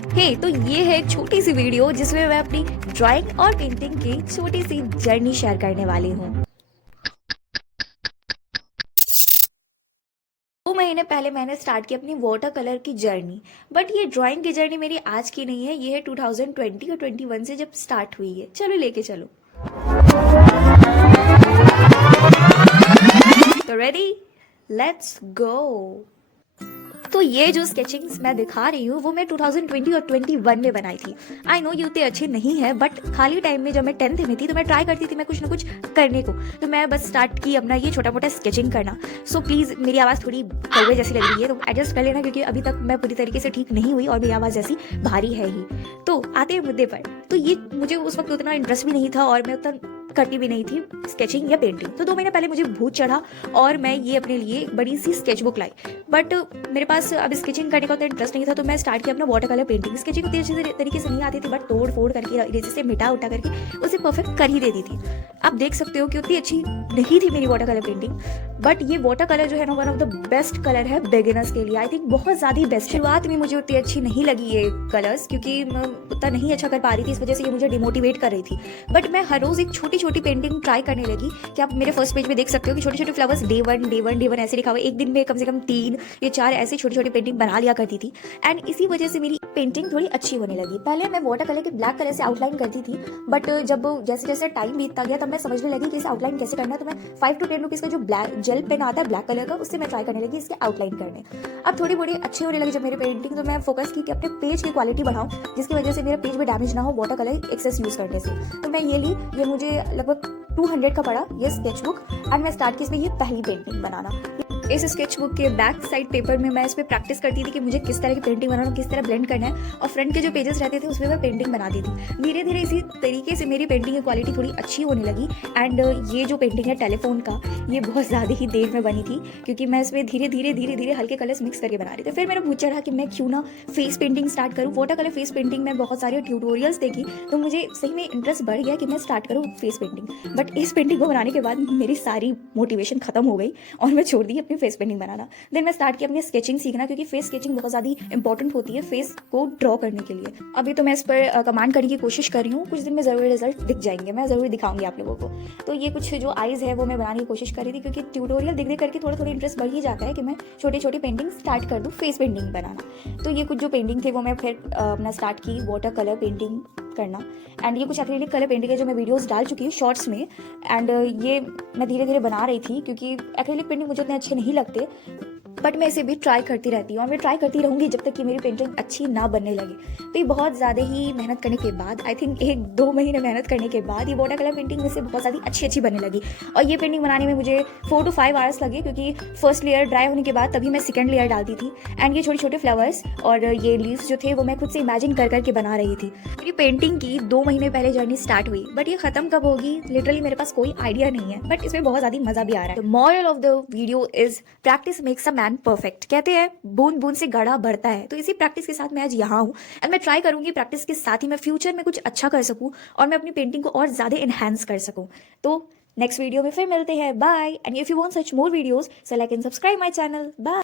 तो ये है एक छोटी सी वीडियो जिसमें मैं अपनी ड्राइंग और पेंटिंग की छोटी सी जर्नी शेयर करने वाली हूँ। 2 महीने पहले मैंने स्टार्ट की अपनी वाटर कलर की जर्नी। बट ये ड्राइंग की जर्नी मेरी आज की नहीं है, ये है 2020 और 21 से जब स्टार्ट हुई है। चलो लेके चलो। तो रेडी, लेट्स गो। तो ये जो स्केचिंग्स मैं दिखा रही हूँ वो मैं 2020 और 21 में बनाई थी। आई नो ये उतने अच्छे नहीं है, बट खाली टाइम में जब मैं 10th में थी तो मैं ट्राई करती थी मैं कुछ ना कुछ करने को। तो मैं बस स्टार्ट की अपना ये छोटा मोटा स्केचिंग करना। सो प्लीज़ मेरी आवाज़ थोड़ी कौवे जैसी लग रही है तो एडजस्ट कर लेना, क्योंकि अभी तक मैं पूरी तरीके से ठीक नहीं हुई और मेरी आवाज़ जैसी भारी है ही। तो आते हैं मुद्दे पर। तो ये मुझे उस वक्त उतना इंटरेस्ट भी नहीं था और मैं उतना करती भी नहीं थी स्केचिंग या पेंटिंग। तो 2 महीने पहले मुझे भूत चढ़ा और मैं ये अपने लिए एक बड़ी सी स्केचबुक लाई। बट मेरे पास अब स्केचिंग करने का उतना इंटरेस्ट नहीं था, तो मैं स्टार्ट किया अपना वाटर कलर पेंटिंग। स्केचिंग उतनी अच्छे तरीके से नहीं आती थी, बट तोड़ फोड़ करके इरेजर से मिटा उठा करके उसे परफेक्ट कर ही देती थी। आप देख सकते हो कि उतनी अच्छी नहीं थी मेरी वाटर कलर पेंटिंग। बट ये वाटर कलर जो है ना, one of the best colour है बिगिनर्स के लिए। आई थिंक बहुत ज़्यादा बेस्ट। शुरुआत में मुझे उतनी अच्छी नहीं लगी ये कलर्स, क्योंकि मैं उतना नहीं अच्छा कर पा रही थी, इस वजह से ये मुझे डिमोटिवेट कर रही थी। बट मैं हर रोज़ एक छोटी छोटी पेंटिंग ट्राई करने लगी। कि आप मेरे फर्स्ट पेज पे देख सकते हो कि छोटे छोटे फ्लावर्स डे वन ऐसे लिखा हुआ है। एक दिन में कम से कम 3 या 4 ऐसे छोटी छोटी पेंटिंग बना लिया करती थी। एंड इसी वजह से मेरी पेंटिंग थोड़ी अच्छी होने लगी। पहले मैं वाटर कलर के ब्लैक कलर से आउटलाइन करती थी, बट जब जैसे जैसे टाइम बीतता गया तब मैं समझने लगी कि इसे आउटलाइन कैसे करना है। तो मैं 5 to 10 रुपीज़ का जो ब्लैक जेल पेन आता है ब्लैक कलर का, उससे मैं ट्राई करने लगी इसके आउटलाइन करने। अब थोड़ी बड़ी अच्छी होने लगी जब मेरी पेंटिंग, तो मैं फोकस की कि अपने पेज की क्वालिटी बढ़ाऊं, जिसकी वजह से मेरे पेज में डैमेज ना हो वाटर कलर एक्सेस यूज़ करने से। तो मैं ये ली, ये मुझे लगभग 200 का पड़ा ये स्केचबुक। एंड मैं स्टार्ट की इसमें ये पहली पेंटिंग बनाना। इस स्केचबुक के बैक साइड पेपर में मैं इस पर प्रैक्टिस करती थी कि मुझे किस तरह की पेंटिंग बनाना, किस तरह ब्लेंड करना है। और फ्रंट के जो पेजेस रहते थे उसमें मैं पेंटिंग बनाती थी। धीरे धीरे इसी तरीके से मेरी पेंटिंग की क्वालिटी थोड़ी अच्छी होने लगी। एंड ये जो पेंटिंग है टेलीफोन का, ये बहुत ज़्यादा ही देर में बनी थी, क्योंकि मैं इसमें धीरे धीरे हल्के कलर्स मिक्स करके बना रही थी। फिर मेरा पूछा रहा कि मैं क्यों ना फेस पेंटिंग स्टार्ट करूँ। वाटर कलर फेस पेंटिंग में बहुत सारे ट्यूटोरियल्स देखी, तो मुझे सही में इंटरेस्ट बढ़ गया कि मैं स्टार्ट करूँ फेस पेंटिंग। बट इस पेंटिंग को बनाने के बाद मेरी सारी मोटिवेशन खत्म हो गई और मैं छोड़ दी अपनी फेस पेंटिंग बनाना। देन मैं स्टार्ट किया अपनी स्केचिंग सीखना, क्योंकि फेस स्केचिंग बहुत ज़्यादा इंपॉर्टेंट होती है फेस को ड्रॉ करने के लिए। अभी तो मैं इस पर कमांड करने की कोशिश कर रही हूँ, कुछ दिन में ज़रूर रिजल्ट दिख जाएंगे, मैं ज़रूर दिखाऊंगी आप लोगों को। तो ये कुछ जो आइज़ है वो मैं बनाने की कोशिश कर रही थी, क्योंकि ट्यूटोरियल देख करके थोड़ा थोड़ा इंटरेस्ट बढ़ ही जाता है कि मैं छोटी छोटी पेंटिंग स्टार्ट कर दूँ फेस पेंटिंग बनाना। तो ये कुछ जो पेंटिंग थे वो मैं फिर अपना स्टार्ट की वाटर कलर पेंटिंग करना। एंड ये कुछ एक्रिलिक कलर पेंटिंग है जो मैं वीडियोस डाल चुकी हूँ शॉर्ट्स में। एंड ये मैं धीरे धीरे बना रही थी, क्योंकि एक्रिलिक पेंटिंग मुझे उतने अच्छे नहीं लगते, बट मैं इसे भी ट्राई करती रहती हूँ और मैं ट्राई करती रहूँगी जब तक कि मेरी पेंटिंग अच्छी ना बनने लगे। तो ये बहुत ज़्यादा ही मेहनत करने के बाद, आई थिंक 1-2 महीने मेहनत करने के बाद, ये वाटर कलर पेंटिंग मुझसे बहुत ज़्यादा अच्छी बनने लगी। और ये पेंटिंग बनाने में मुझे 4 to 5 आवर्स लगे, क्योंकि फर्स्ट लेयर ड्राई होने के बाद तभी मैं सेकंड लेयर डालती थी। एंड ये छोटे छोटे फ्लावर्स और ये लीव्स जो थे वो मैं खुद से इमेजिन करके बना रही थी। मेरी पेंटिंग की 2 महीने पहले जर्नी स्टार्ट हुई, बट ये खत्म कब होगी लिटरली मेरे पास कोई आइडिया नहीं है, बट इसमें बहुत ज़्यादा मज़ा भी आ रहा है। Moral of the video is practice makes a man perfect. कहते हैं बूंद बूंद से गढ़ा बढ़ता है। तो इसी प्रैक्टिस के साथ मैं आज यहाँ हूँ। एंड मैं ट्राई करूंगी प्रैक्टिस के साथ ही मैं फ्यूचर में कुछ अच्छा कर सकूँ और मैं अपनी पेंटिंग को और ज़्यादा इन्हांस कर सकूँ। तो नेक्स्ट वीडियो में फिर मिलते हैं। Bye. And if you want such more videos so like and subscribe my channel. Bye.